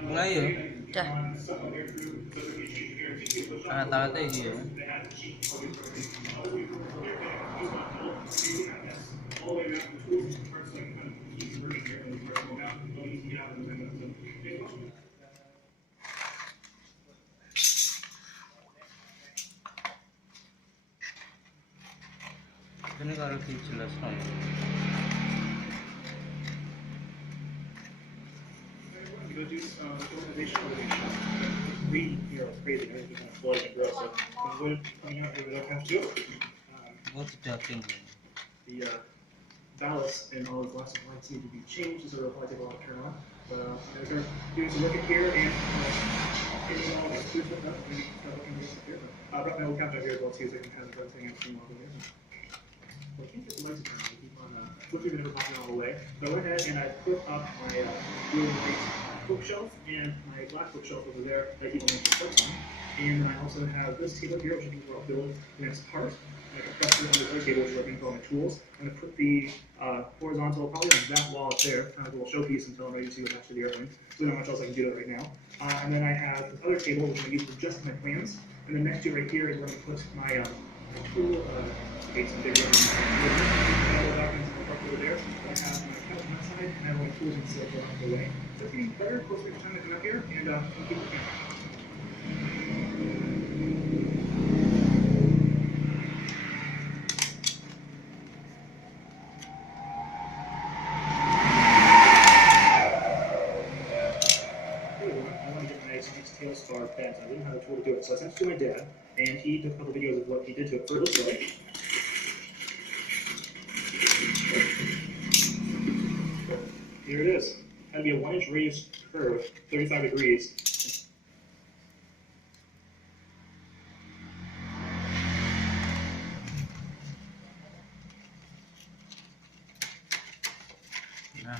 Mulai ya. Dah. Rata-rata iki ya. Ini kalau dijelaskan. Go do organization reading here is crazy. Everything kind of flows and grows. So when wood coming out here, we don't have to. Oh, didaking. The ballast and all the glass and lights need to be changed, so it'll probably take a while to turn on. But I'm going to start doing some work in here and getting all the screws hooked up and start looking at this up here. I've got my old counter here as well too, so I can kind of everything and see what it is. Well, I can't get the lights to turn on. I keep on flipping and never popping all the way. So I went ahead and I put up my really nice bookshelf and my black bookshelf over there that I keep on making books on. And then I also have this table here, which I think is where I'll build the next part. And I can press it on the other table, which is where I can put all my tools. I'm going to put the horizontal, probably on that wall up there, kind of a little showpiece until I'm ready to attach to the airplane. So not much else I can do that right now. And then I have this other table, which I'm going to use for just my plans. And then next to it right here is where I'm going to put my tool, some big documents over there. I have my couch on that side, and I have all my tools and stuff along the way. So it's getting better, closer to time to come out here, and I'll keep looking. I want to get my nice tail scar bent. I didn't have a tool to do it, so I sent it to my dad, and he took a couple videos of what he did to it for this way. Here it is. Had to be a 1-inch radius curve, 35 degrees. Nah.